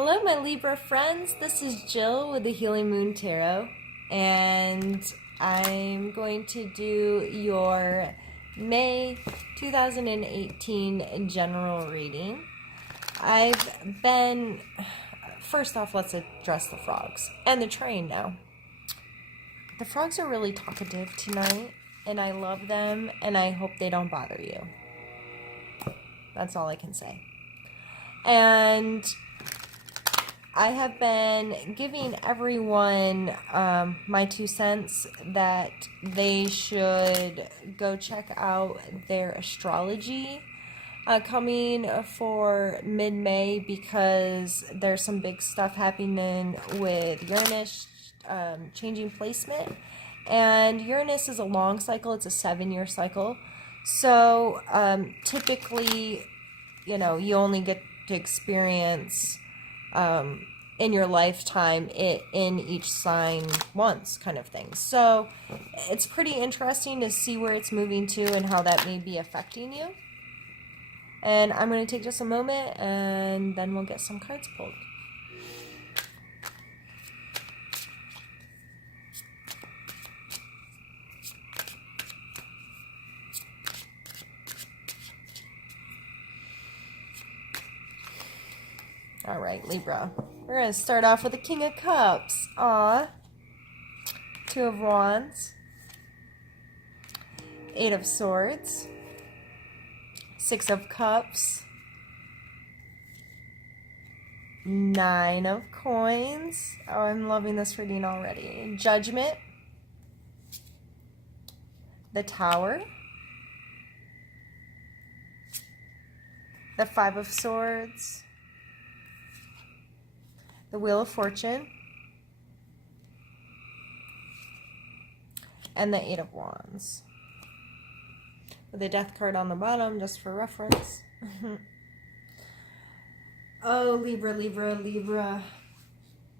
Hello, my Libra friends. This is Jill with the Healing Moon Tarot, and I'm going to do your May 2018 general reading. First off, let's address the frogs and the train now. The frogs are really talkative tonight, and I love them, and I hope they don't bother you. That's all I can say. And I have been giving everyone my 2 cents that they should go check out their astrology coming for mid-May, because there's some big stuff happening with Uranus changing placement. And Uranus is a long cycle. It's a 7-year cycle. So typically, you only get to experience in your lifetime in each sign once, kind of thing. So it's pretty interesting to see where it's moving to and how that may be affecting you. And I'm going to take just a moment and then we'll get some cards pulled. All right, Libra. We're going to start off with the King of Cups. Two of Wands. 8 of Swords. 6 of Cups. 9 of Coins. Oh, I'm loving this reading already. Judgment. The Tower. The 5 of Swords. The Wheel of Fortune, and the 8 of Wands, with the Death card on the bottom, just for reference. Oh, Libra, Libra, Libra.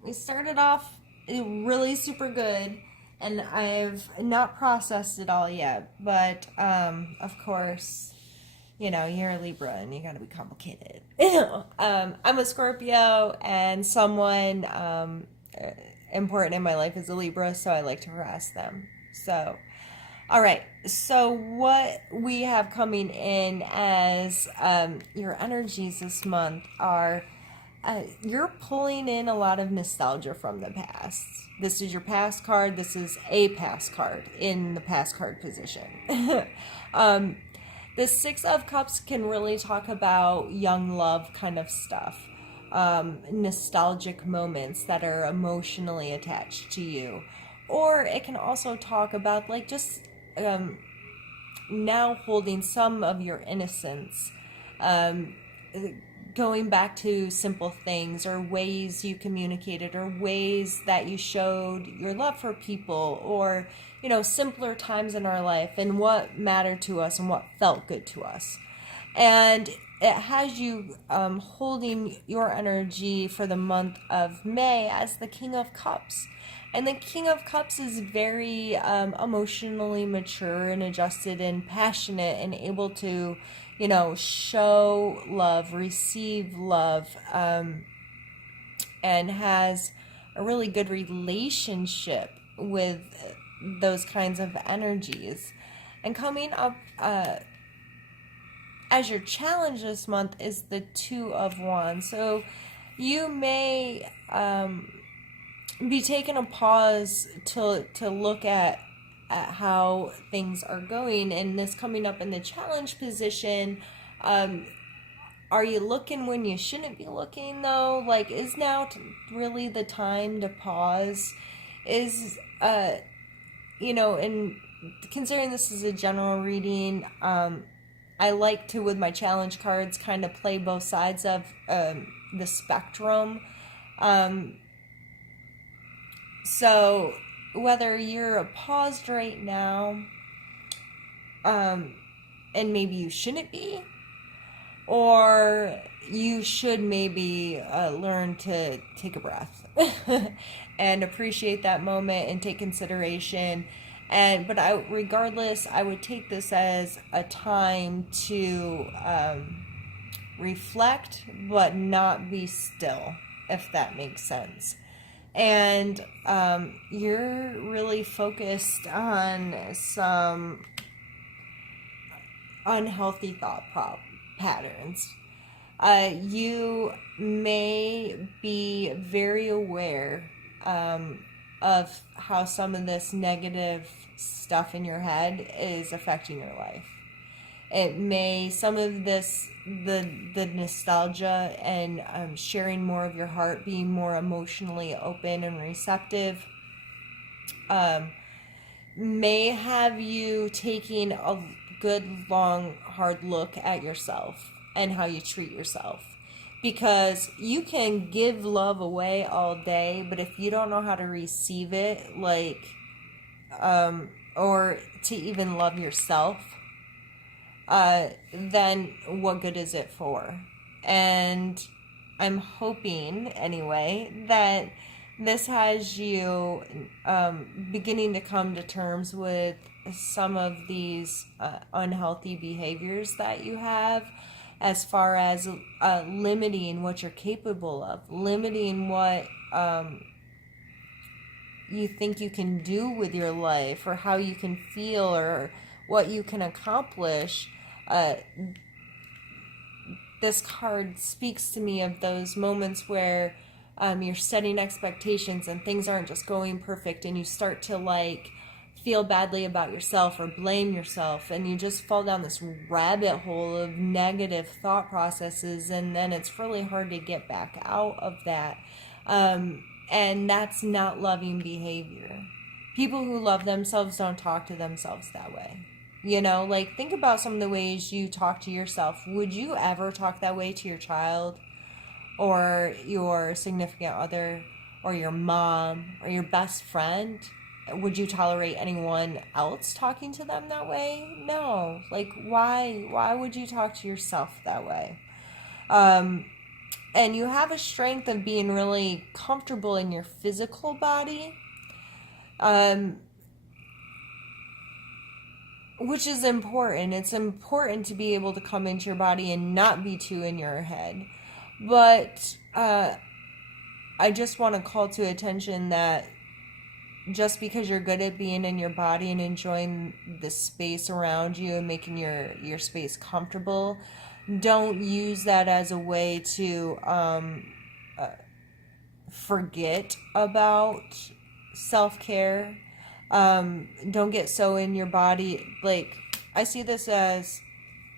We started off really super good, and I've not processed it all yet, but, of course, you're a Libra and you gotta be complicated. I'm a Scorpio, and someone important in my life is a Libra, so I like to harass them. So, all right. So what we have coming in as your energies this month are you're pulling in a lot of nostalgia from the past. This is your past card. This is a past card in the past card position. The 6 of Cups can really talk about young love kind of stuff. Nostalgic moments that are emotionally attached to you. Or it can also talk about just now holding some of your innocence. Going back to simple things, or ways you communicated, or ways that you showed your love for people, or simpler times in our life and what mattered to us and what felt good to us. And it has you holding your energy for the month of May as the King of Cups. And the King of Cups is very emotionally mature and adjusted and passionate and able to, show love, receive love, and has a really good relationship with those kinds of energies. And coming up as your challenge this month is the 2 of Wands. So you may be taking a pause to look at how things are going, and this coming up in the challenge position. Are you looking when you shouldn't be looking, though? Is now really the time to pause? And considering this is a general reading, I like to, with my challenge cards, kind of play both sides of the spectrum. So whether you're paused right now, and maybe you shouldn't be, or you should maybe learn to take a breath and appreciate that moment and take consideration. But regardless, I would take this as a time to reflect, but not be still. if that makes sense. And you're really focused on some unhealthy patterns. You may be very aware of how some of this negative stuff in your head is affecting your life. It may, some of this, the nostalgia and sharing more of your heart, being more emotionally open and receptive, may have you taking a good, long, hard look at yourself and how you treat yourself. Because you can give love away all day, but if you don't know how to receive it, or to even love yourself, then what good is it for? And I'm hoping, anyway, that this has you beginning to come to terms with some of these unhealthy behaviors that you have, as far as limiting what you're capable of, limiting what you think you can do with your life, or how you can feel, or what you can accomplish. This card speaks to me of those moments where you're setting expectations and things aren't just going perfect, and you start to feel badly about yourself or blame yourself, and you just fall down this rabbit hole of negative thought processes, and then it's really hard to get back out of that. And that's not loving behavior. People who love themselves don't talk to themselves that way. Think about some of the ways you talk to yourself. Would you ever talk that way to your child, or your significant other, or your mom, or your best friend? Would you tolerate anyone else talking to them that way? No. Why would you talk to yourself that way? And you have a strength of being really comfortable in your physical body, which is important. It's important to be able to come into your body and not be too in your head. But I just want to call to attention that just because you're good at being in your body and enjoying the space around you and making your space comfortable, don't use that as a way to forget about self-care. Don't get so in your body. I see this as,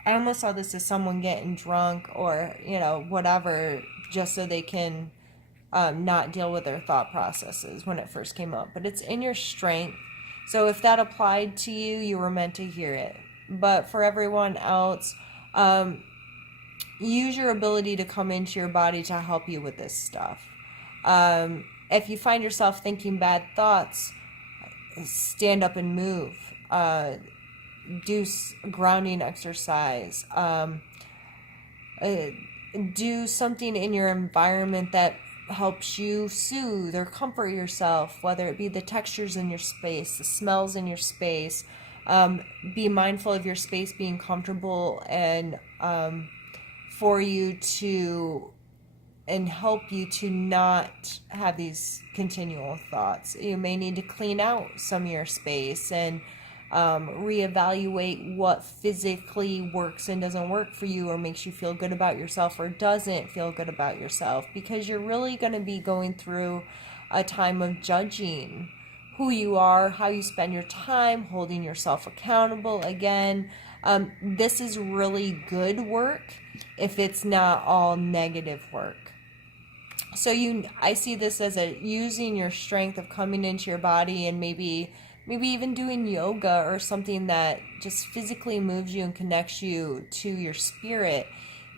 I almost saw this as someone getting drunk or, whatever, just so they can not deal with their thought processes when it first came up. But it's in your strength. So if that applied to you, you were meant to hear it. But for everyone else, use your ability to come into your body to help you with this stuff. If you find yourself thinking bad thoughts, stand up and move. Do grounding exercise. Do something in your environment that helps you soothe or comfort yourself, whether it be the textures in your space, the smells in your space. Be mindful of your space being comfortable and for you to, and help you to not have these continual thoughts. You may need to clean out some of your space and reevaluate what physically works and doesn't work for you, or makes you feel good about yourself or doesn't feel good about yourself, because you're really going to be going through a time of judging who you are, how you spend your time, holding yourself accountable. Again, this is really good work if it's not all negative work. So I see this as using your strength of coming into your body, and maybe even doing yoga or something that just physically moves you and connects you to your spirit,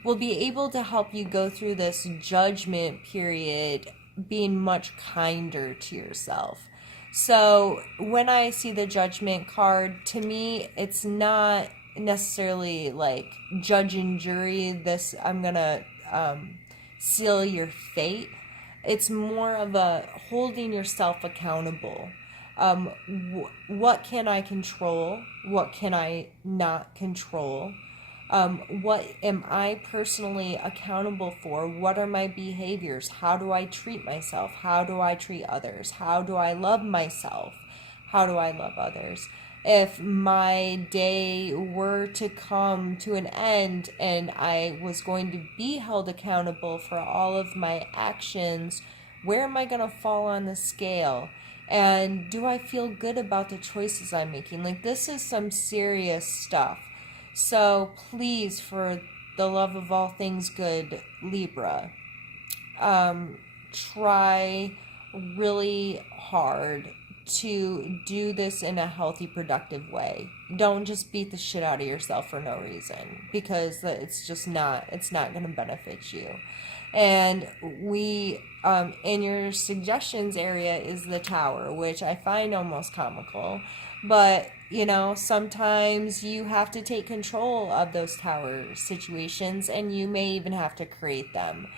will be able to help you go through this judgment period being much kinder to yourself. So when I see the judgment card, to me, it's not necessarily like judge and jury, this, I'm gonna seal your fate. It's more of a holding yourself accountable. What can I control? What can I not control? What am I personally accountable for? What are my behaviors? How do I treat myself? How do I treat others? How do I love myself? How do I love others? If my day were to come to an end and I was going to be held accountable for all of my actions, where am I going to fall on the scale? And do I feel good about the choices I'm making? Like, this is some serious stuff. So please, for the love of all things good, Libra, try really hard to do this in a healthy, productive way. Don't just beat the shit out of yourself for no reason, because it's not going to benefit you. And we, in your suggestions area is the tower, which I find almost comical. But, sometimes you have to take control of those tower situations, and you may even have to create them.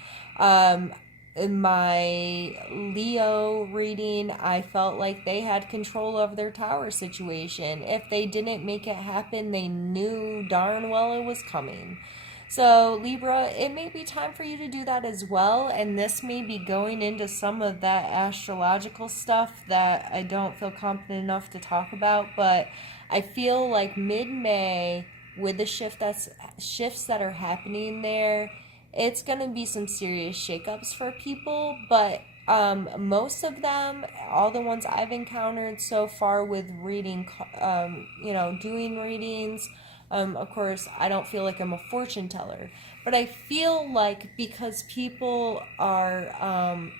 In my Leo reading, I felt like they had control of their tower situation. If they didn't make it happen, they knew darn well it was coming. So, Libra, it may be time for you to do that as well, and this may be going into some of that astrological stuff that I don't feel confident enough to talk about, but I feel like mid-May, with the shifts that are happening there, it's going to be some serious shakeups for people, but most of them, all the ones I've encountered so far with reading, doing readings, of course, I don't feel like I'm a fortune teller, but I feel like because people are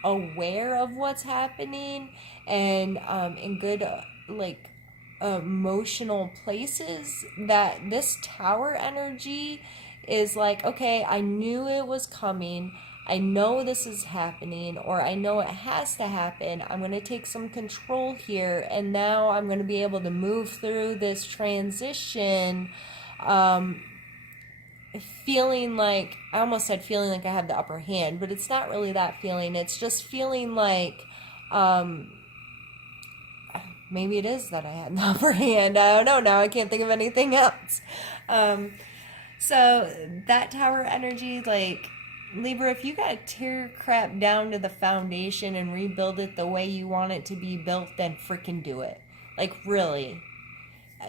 aware of what's happening and in good, emotional places, that this tower energy is like, okay, I knew it was coming. I know this is happening, or I know it has to happen. I'm going to take some control here, and now I'm going to be able to move through this transition feeling like, I almost said feeling like I have the upper hand, but it's not really that feeling. It's just feeling like, maybe it is that I had the upper hand. I don't know now. I can't think of anything else. So that tower energy, like, Libra, if you gotta tear crap down to the foundation and rebuild it the way you want it to be built, then freaking do it. Like, really.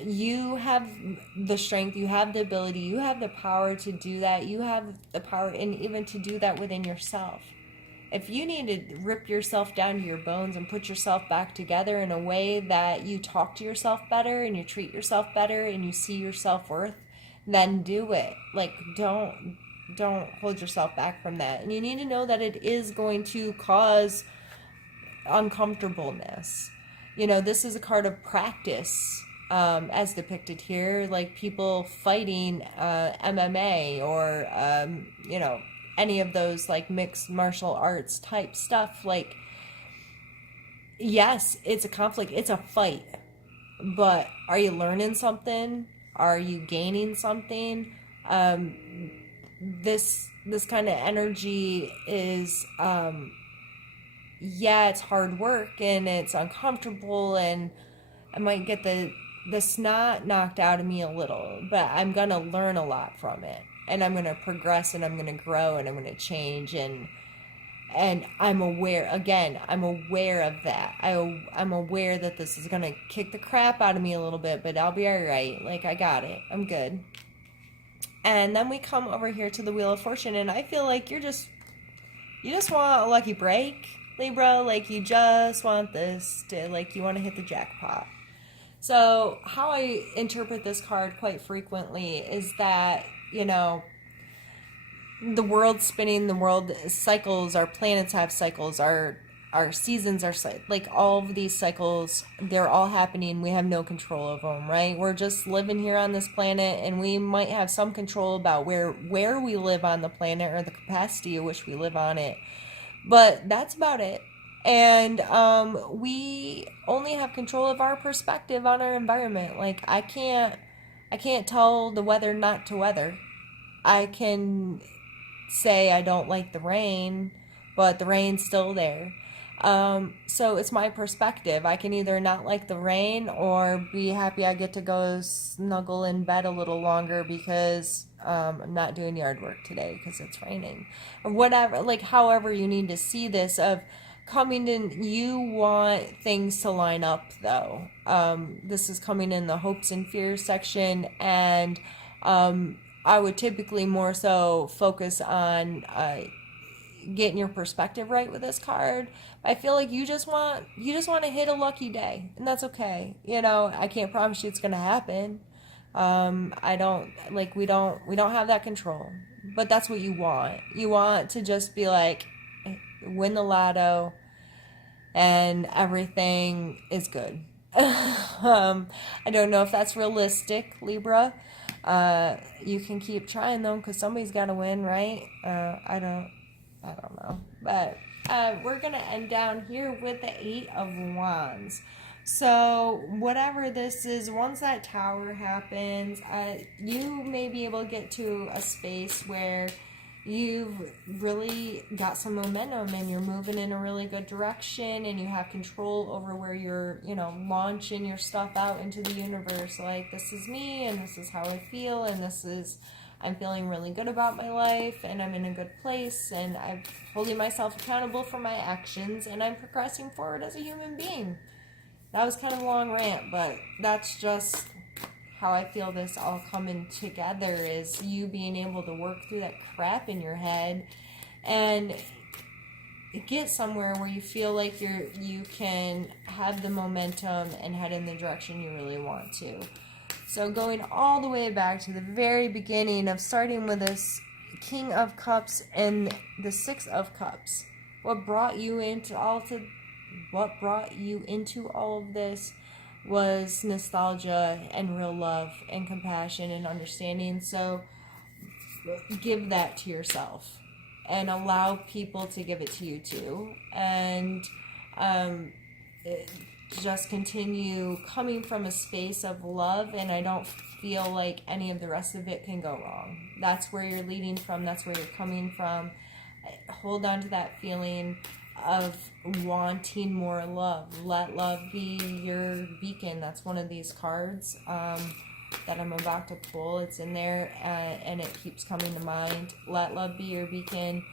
You have the strength, you have the ability, you have the power to do that. You have the power, and even to do that within yourself. If you need to rip yourself down to your bones and put yourself back together in a way that you talk to yourself better and you treat yourself better and you see your self-worth, then do it. Like, don't hold yourself back from that. And you need to know that it is going to cause uncomfortableness. This is a card of practice, as depicted here, like people fighting MMA or any of those like mixed martial arts type stuff. Like, yes, it's a conflict, it's a fight, but are you learning something? Are you gaining something? This kind of energy is, it's hard work and it's uncomfortable, and I might get the snot knocked out of me a little, but I'm going to learn a lot from it, and I'm going to progress, and I'm going to grow, and I'm going to change, and I'm aware of that. I'm aware that this is going to kick the crap out of me a little bit, but I'll be all right. Like, I got it. I'm good. And then we come over here to the Wheel of Fortune, and I feel like you just want a lucky break, Libra. Like, you just want this to, like, you want to hit the jackpot. So how I interpret this card quite frequently is that, the world's spinning, the world cycles, our planets have cycles, our seasons are like all of these cycles, they're all happening. We have no control of them, right? We're just living here on this planet, and we might have some control about where we live on the planet, or the capacity at which we live on it. But that's about it. And we only have control of our perspective on our environment. Like, I can't tell the weather not to weather. I can say I don't like the rain, but the rain's still there. So it's my perspective. I can either not like the rain or be happy I get to go snuggle in bed a little longer because I'm not doing yard work today because it's raining. Or whatever, like however you need to see this of coming in, you want things to line up though. This is coming in the hopes and fears section, and I would typically more so focus on getting your perspective right with this card. I feel like you just want to hit a lucky day, and that's okay. I can't promise you it's gonna happen. I don't like we don't have that control, but that's what you want. You want to just be like win the lotto, and everything is good. I don't know if that's realistic, Libra. You can keep trying though, because somebody's got to win, right? I don't know. But we're going to end down here with the Eight of Wands. So whatever this is, once that tower happens, you may be able to get to a space where you've really got some momentum and you're moving in a really good direction, and you have control over where you're, launching your stuff out into the universe. Like, this is me, and this is how I feel, and I'm feeling really good about my life, and I'm in a good place, and I'm holding myself accountable for my actions, and I'm progressing forward as a human being. That was kind of a long rant, but that's just how I feel this all coming together, is you being able to work through that crap in your head and get somewhere where you feel like you can have the momentum and head in the direction you really want to. So going all the way back to the very beginning of starting with this King of Cups and the Six of Cups, what brought you into all of this was nostalgia and real love and compassion and understanding. So give that to yourself and allow people to give it to you too. And just continue coming from a space of love, and I don't feel like any of the rest of it can go wrong. That's where you're leading from. That's where you're coming from. Hold on to that feeling of wanting more love. Let love be your beacon. That's one of these cards that I'm about to pull. It's in there, and it keeps coming to mind. Let love be your beacon,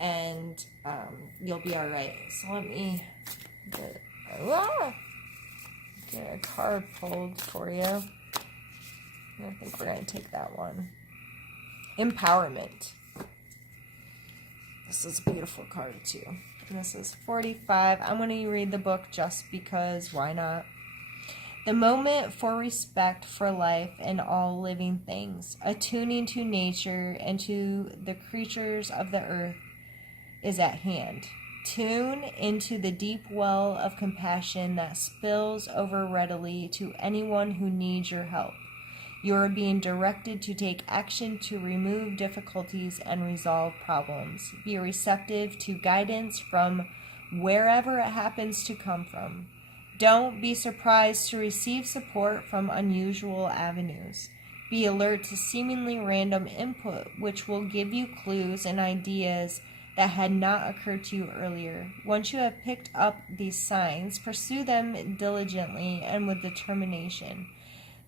and you'll be all right. So let me get a card pulled for you. I think we're going to take that one. Empowerment. This is a beautiful card too. And this is 45. I'm going to read the book just because, why not? The moment for respect for life and all living things, attuning to nature and to the creatures of the earth, is at hand. Tune into the deep well of compassion that spills over readily to anyone who needs your help. You are being directed to take action to remove difficulties and resolve problems. Be receptive to guidance from wherever it happens to come from. Don't be surprised to receive support from unusual avenues. Be alert to seemingly random input, which will give you clues and ideas that had not occurred to you earlier. Once you have picked up these signs, pursue them diligently and with determination.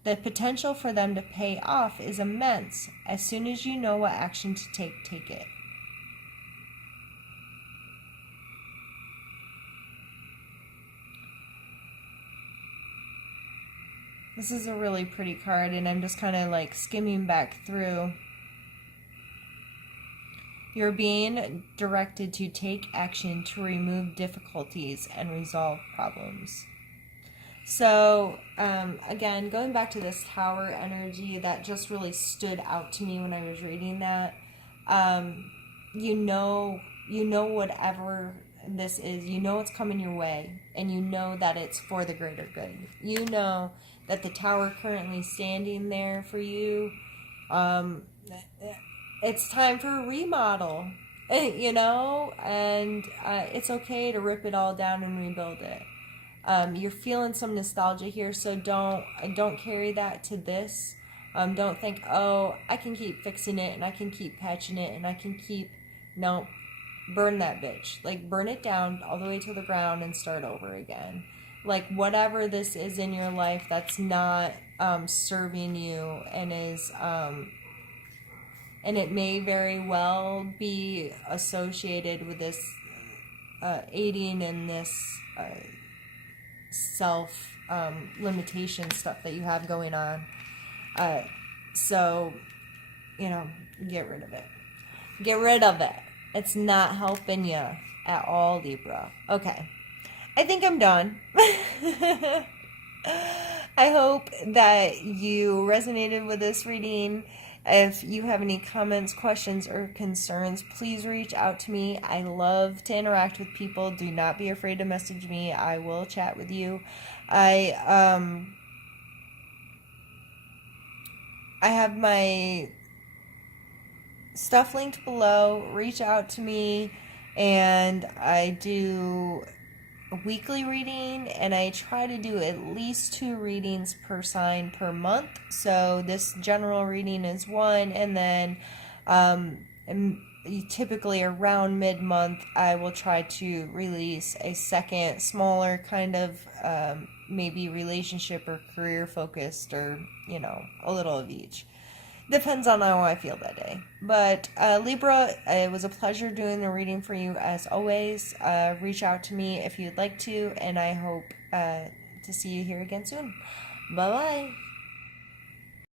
The potential for them to pay off is immense. As soon as you know what action to take, take it. This is a really pretty card, and I'm just kind of like skimming back through. You're being directed to take action to remove difficulties and resolve problems. So, again, going back to this tower energy, that just really stood out to me when I was reading that. You know whatever this is, you know it's coming your way, and you know that it's for the greater good. You know that the tower currently standing there for you, it's time for a remodel, and it's okay to rip it all down and rebuild it. You're feeling some nostalgia here, so don't carry that to this. Don't think, oh, I can keep fixing it, and I can keep patching it, and I can keep... No, burn that bitch. Like, burn it down all the way to the ground and start over again. Like, whatever this is in your life that's not serving you and is and it may very well be associated with this aiding in this self limitation stuff that you have going on. So, get rid of it. Get rid of it. It's not helping you at all, Libra. Okay. I think I'm done. I hope that you resonated with this reading. If you have any comments, questions, or concerns, please reach out to me. I love to interact with people. Do not be afraid to message me. I will chat with you. I have my stuff linked below. Reach out to me, and I do a weekly reading, and I try to do at least 2 readings per sign per month. So this general reading is 1, and then typically around mid-month I will try to release a second, smaller kind of maybe relationship or career focused, or a little of each. Depends on how I feel that day. But Libra, it was a pleasure doing the reading for you as always. Reach out to me if you'd like to, and I hope to see you here again soon. Bye-bye.